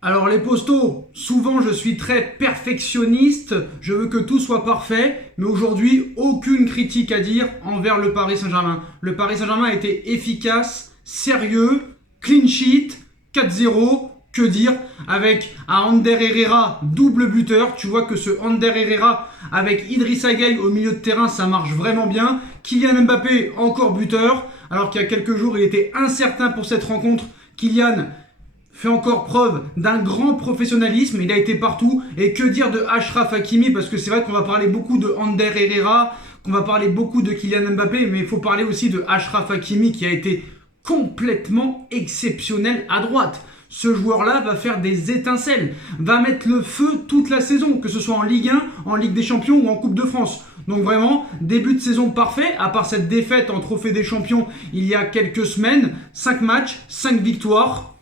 Alors les postos, souvent je suis très perfectionniste, je veux que tout soit parfait, mais aujourd'hui aucune critique à dire envers le Paris Saint-Germain. Le Paris Saint-Germain a été efficace, sérieux, clean sheet, 4-0, que dire, avec un Ander Herrera double buteur. Tu vois que ce Ander Herrera avec Idrissa Gueye au milieu de terrain, ça marche vraiment bien. Kylian Mbappé encore buteur, alors qu'il y a quelques jours il était incertain pour cette rencontre. Kylian fait encore preuve d'un grand professionnalisme, il a été partout. Et que dire de Achraf Hakimi, parce que c'est vrai qu'on va parler beaucoup de Ander Herrera, qu'on va parler beaucoup de Kylian Mbappé, mais il faut parler aussi de Achraf Hakimi qui a été complètement exceptionnel à droite. Ce joueur-là va faire des étincelles, va mettre le feu toute la saison, que ce soit en Ligue 1, en Ligue des Champions ou en Coupe de France. Donc vraiment, début de saison parfait, à part cette défaite en Trophée des Champions il y a quelques semaines. 5 matchs, 5 victoires.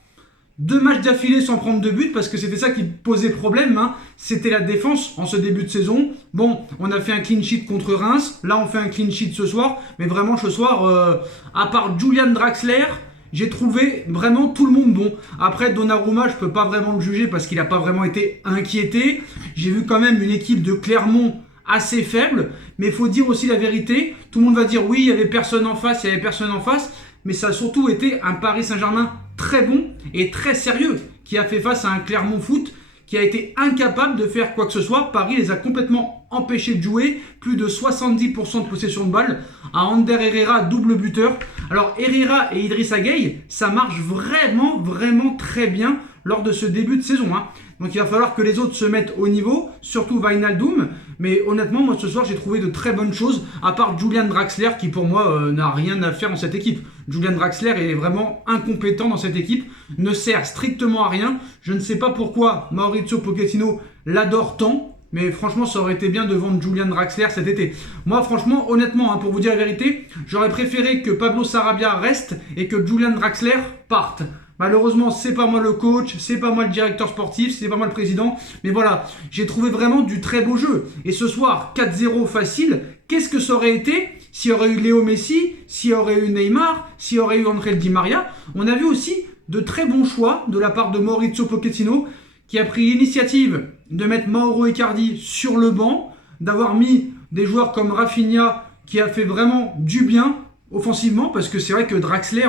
2 matchs d'affilée sans prendre de but, parce que c'était ça qui posait problème, hein. C'était la défense en ce début de saison. Bon, on a fait un clean sheet contre Reims, là on fait un clean sheet ce soir, mais vraiment ce soir, à part Julian Draxler, j'ai trouvé vraiment tout le monde bon. Après Donnarumma, je peux pas vraiment le juger parce qu'il n'a pas vraiment été inquiété. J'ai vu quand même une équipe de Clermont assez faible, mais il faut dire aussi la vérité. Tout le monde va dire oui, il y avait personne en face, il y avait personne en face, mais ça a surtout été un Paris Saint-Germain très bon et très sérieux qui a fait face à un Clermont Foot qui a été incapable de faire quoi que ce soit. Paris les a complètement empêchés de jouer, plus de 70% de possession de balle. À Ander Herrera, double buteur. Alors Herrera et Idrissa Gueye, ça marche vraiment très bien lors de ce début de saison, hein. Donc il va falloir que les autres se mettent au niveau, surtout Wijnaldum. Mais honnêtement, moi ce soir j'ai trouvé de très bonnes choses, à part Julian Draxler qui pour moi n'a rien à faire dans cette équipe. Julian Draxler est vraiment incompétent dans cette équipe, ne sert strictement à rien. Je ne sais pas pourquoi Maurizio Pochettino l'adore tant, mais franchement ça aurait été bien de vendre Julian Draxler cet été. Moi franchement, honnêtement, hein, pour vous dire la vérité, j'aurais préféré que Pablo Sarabia reste et que Julian Draxler parte. Malheureusement, c'est pas moi le coach, c'est pas moi le directeur sportif, c'est pas moi le président. Mais voilà, j'ai trouvé vraiment du très beau jeu. Et ce soir, 4-0 facile, qu'est-ce que ça aurait été s'il y aurait eu Léo Messi, s'il y aurait eu Neymar, s'il y aurait eu André Di Maria? On a vu aussi de très bons choix de la part de Maurizio Pochettino, qui a pris l'initiative de mettre Mauro Icardi sur le banc, d'avoir mis des joueurs comme Rafinha, qui a fait vraiment du bien offensivement, parce que c'est vrai que Draxler,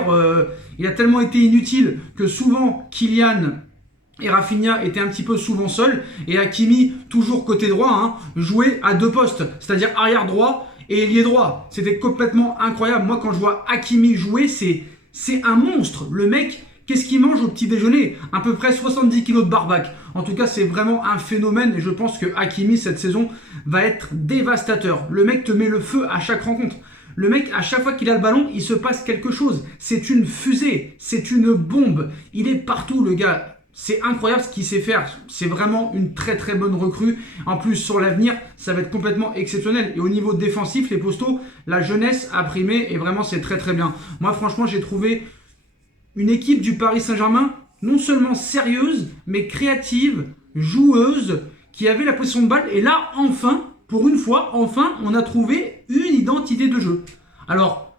il a tellement été inutile que souvent Kylian et Rafinha étaient un petit peu souvent seuls, et Hakimi, toujours côté droit, hein, jouait à 2 postes, c'est-à-dire arrière droit et ailier droit. C'était complètement incroyable. Moi, quand je vois Hakimi jouer, c'est un monstre. Le mec, qu'est-ce qu'il mange au petit déjeuner? À peu près 70 kilos de barbac. En tout cas, c'est vraiment un phénomène, et je pense que Hakimi, cette saison, va être dévastateur. Le mec te met le feu à chaque rencontre. Le mec, à chaque fois qu'il a le ballon, il se passe quelque chose. C'est une fusée, c'est une bombe. Il est partout, le gars. C'est incroyable ce qu'il sait faire. C'est vraiment une très bonne recrue. En plus, sur l'avenir, ça va être complètement exceptionnel. Et au niveau défensif, les postos, la jeunesse a primé, et vraiment, c'est très bien. Moi, franchement, j'ai trouvé une équipe du Paris Saint-Germain non seulement sérieuse, mais créative, joueuse, qui avait la possession de balle. Et là, enfin, pour une fois, on a trouvé une identité de jeu. Alors,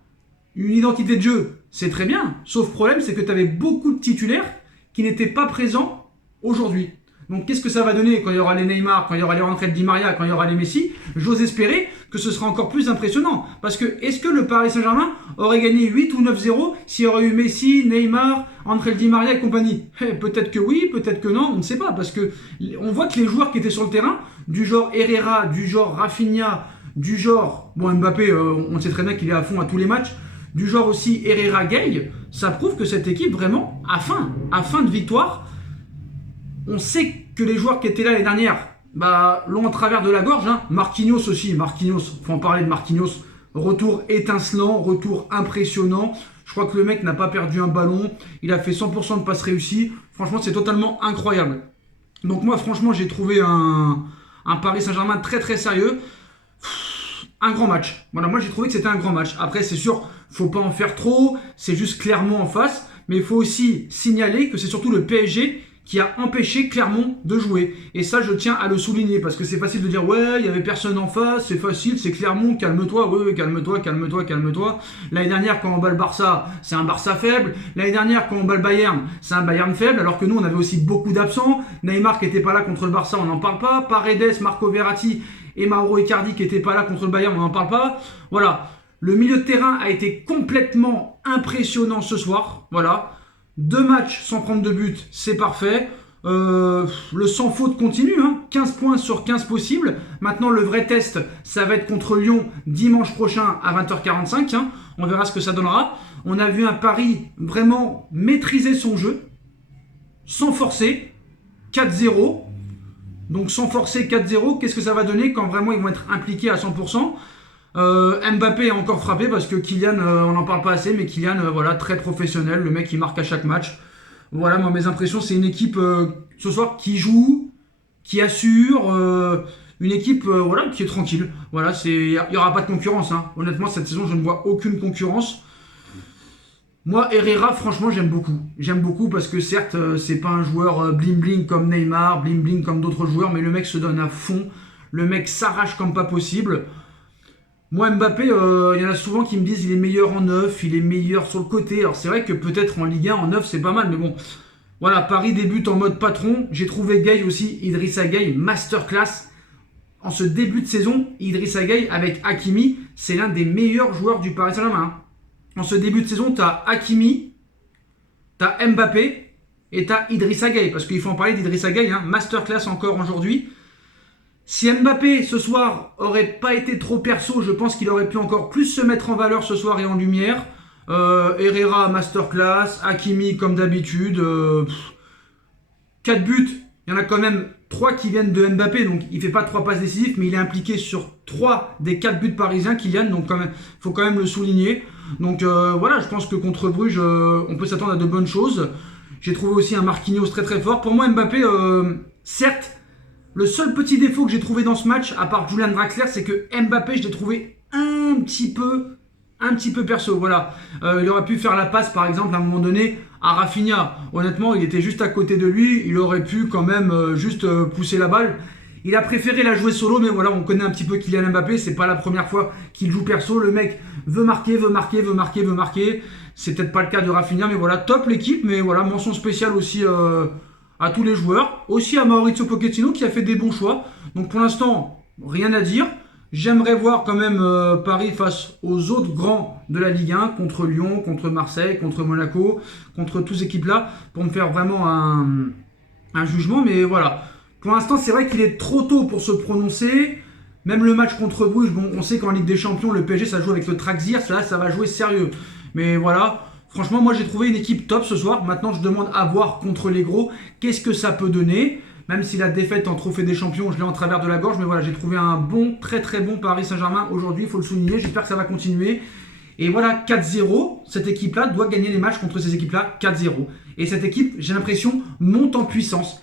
une identité de jeu, c'est très bien, sauf problème, c'est que tu avais beaucoup de titulaires qui n'étaient pas présents aujourd'hui. Donc qu'est-ce que ça va donner quand il y aura les Neymar, quand il y aura les André Di Maria, quand il y aura les Messi? J'ose espérer que ce sera encore plus impressionnant. Parce que est-ce que le Paris Saint-Germain aurait gagné 8 ou 9-0 s'il y aurait eu Messi, Neymar, André Di Maria et compagnie? Peut-être que oui, peut-être que non, on ne sait pas. Parce que on voit que les joueurs qui étaient sur le terrain, du genre Herrera, du genre Rafinha, du genre... Bon, Mbappé, on sait très bien qu'il est à fond à tous les matchs. Du genre aussi Herrera, Gueye, ça prouve que cette équipe vraiment a faim de victoire. On sait que les joueurs qui étaient là l'année dernière l'ont en travers de la gorge, hein. Marquinhos aussi, faut en parler de Marquinhos. Retour étincelant, retour impressionnant. Je crois que le mec n'a pas perdu un ballon. Il a fait 100% de passes réussies. Franchement, c'est totalement incroyable. Donc moi, franchement, j'ai trouvé un Paris Saint-Germain très sérieux. Un grand match. Voilà, moi j'ai trouvé que c'était un grand match. Après, c'est sûr, faut pas en faire trop. C'est juste Clermont en face. mais il faut aussi signaler que c'est surtout le PSG qui a empêché Clermont de jouer. Et ça, je tiens à le souligner, parce que c'est facile de dire « Ouais, il n'y avait personne en face, c'est facile, c'est Clermont, calme-toi, ouais, calme-toi, calme-toi, calme-toi. » L'année dernière, quand on bat le Barça, c'est un Barça faible. L'année dernière, quand on bat le Bayern, c'est un Bayern faible, alors que nous, on avait aussi beaucoup d'absents. Neymar qui n'était pas là contre le Barça, on n'en parle pas. Paredes, Marco Verratti et Mauro Icardi qui n'étaient pas là contre le Bayern, on n'en parle pas. Voilà. Le milieu de terrain a été complètement impressionnant ce soir. Voilà. 2 matchs sans prendre de but, c'est parfait. Le sans faute continue, hein. 15 points sur 15 possibles. Maintenant, le vrai test, ça va être contre Lyon dimanche prochain à 20h45. Hein. On verra ce que ça donnera. On a vu un Paris vraiment maîtriser son jeu, sans forcer, 4-0. Donc sans forcer 4-0, qu'est-ce que ça va donner quand vraiment ils vont être impliqués à 100%? Mbappé a encore frappé parce que Kylian, on n'en parle pas assez, mais Kylian, voilà, très professionnel, le mec il marque à chaque match. Voilà, moi mes impressions, c'est une équipe ce soir qui joue, qui assure, une équipe voilà, qui est tranquille. Voilà, il n'y aura pas de concurrence. Hein. Honnêtement, cette saison, je ne vois aucune concurrence. Moi, Herrera, franchement, j'aime beaucoup. J'aime beaucoup parce que certes, c'est pas un joueur bling-bling comme Neymar, bling-bling comme d'autres joueurs, mais le mec se donne à fond. Le mec s'arrache comme pas possible. Moi, Mbappé, il y en a souvent qui me disent il est meilleur en neuf, il est meilleur sur le côté. Alors c'est vrai que peut-être en Ligue 1, en neuf, c'est pas mal, mais bon. Voilà, Paris débute en mode patron. J'ai trouvé Gueye aussi, Idrissa Gueye, masterclass. En ce début de saison, Idrissa Gueye avec Hakimi, c'est l'un des meilleurs joueurs du Paris Saint-Germain. En ce début de saison, tu as Hakimi, tu as Mbappé et tu as Idrissa Gueye. Parce qu'il faut en parler d'Idrissa Gueye, hein, masterclass encore aujourd'hui. Si Mbappé, ce soir, aurait pas été trop perso, je pense qu'il aurait pu encore plus se mettre en valeur ce soir et en lumière. Herrera, masterclass. Hakimi, comme d'habitude. 4 buts. Il y en a quand même 3 qui viennent de Mbappé. Donc, il fait pas 3 passes décisives, mais il est impliqué sur 3 des 4 buts parisiens, Kylian. Donc, il faut quand même le souligner. Donc, voilà, je pense que contre Bruges, on peut s'attendre à de bonnes choses. J'ai trouvé aussi un Marquinhos très très fort. Pour moi, Mbappé, certes, le seul petit défaut que j'ai trouvé dans ce match, à part Julian Draxler, c'est que Mbappé, je l'ai trouvé un petit peu perso. Voilà. Il aurait pu faire la passe, par exemple, à un moment donné, à Rafinha. Honnêtement, il était juste à côté de lui. Il aurait pu quand même juste pousser la balle. Il a préféré la jouer solo, mais voilà, on connaît un petit peu Kylian Mbappé. C'est pas la première fois qu'il joue perso. Le mec veut marquer, veut marquer, veut marquer, veut marquer. C'est peut-être pas le cas de Rafinha, mais voilà, top l'équipe. Mais voilà, mention spéciale aussi à tous les joueurs, aussi à Maurizio Pochettino qui a fait des bons choix. Donc pour l'instant, rien à dire. J'aimerais voir quand même Paris face aux autres grands de la Ligue 1, contre Lyon, contre Marseille, contre Monaco, contre toutes ces équipes-là, pour me faire vraiment un jugement. Mais voilà, pour l'instant, c'est vrai qu'il est trop tôt pour se prononcer. Même le match contre Bruges, bon, on sait qu'en Ligue des Champions, le PSG, ça joue avec le Traxxir, là, ça va jouer sérieux. Mais voilà. Franchement, moi j'ai trouvé une équipe top ce soir. Maintenant, je demande à voir contre les gros qu'est-ce que ça peut donner. Même si la défaite en Trophée des Champions, je l'ai en travers de la gorge. Mais voilà, j'ai trouvé un bon, très très bon Paris Saint-Germain aujourd'hui. Il faut le souligner. J'espère que ça va continuer. Et voilà, 4-0. Cette équipe-là doit gagner les matchs contre ces équipes-là, 4-0. Et cette équipe, j'ai l'impression, monte en puissance.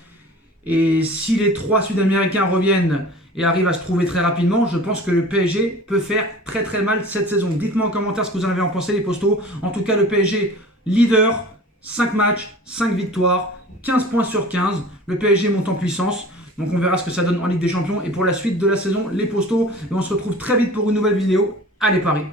Et si les 3 Sud-Américains reviennent et arrivent à se trouver très rapidement, je pense que le PSG peut faire très très mal cette saison. Dites-moi en commentaire ce que vous en avez en pensé, les postos. En tout cas, le PSG leader, 5 matchs, 5 victoires, 15 points sur 15. Le PSG monte en puissance. Donc on verra ce que ça donne en Ligue des Champions. Et pour la suite de la saison, les postos. Et on se retrouve très vite pour une nouvelle vidéo. Allez Paris!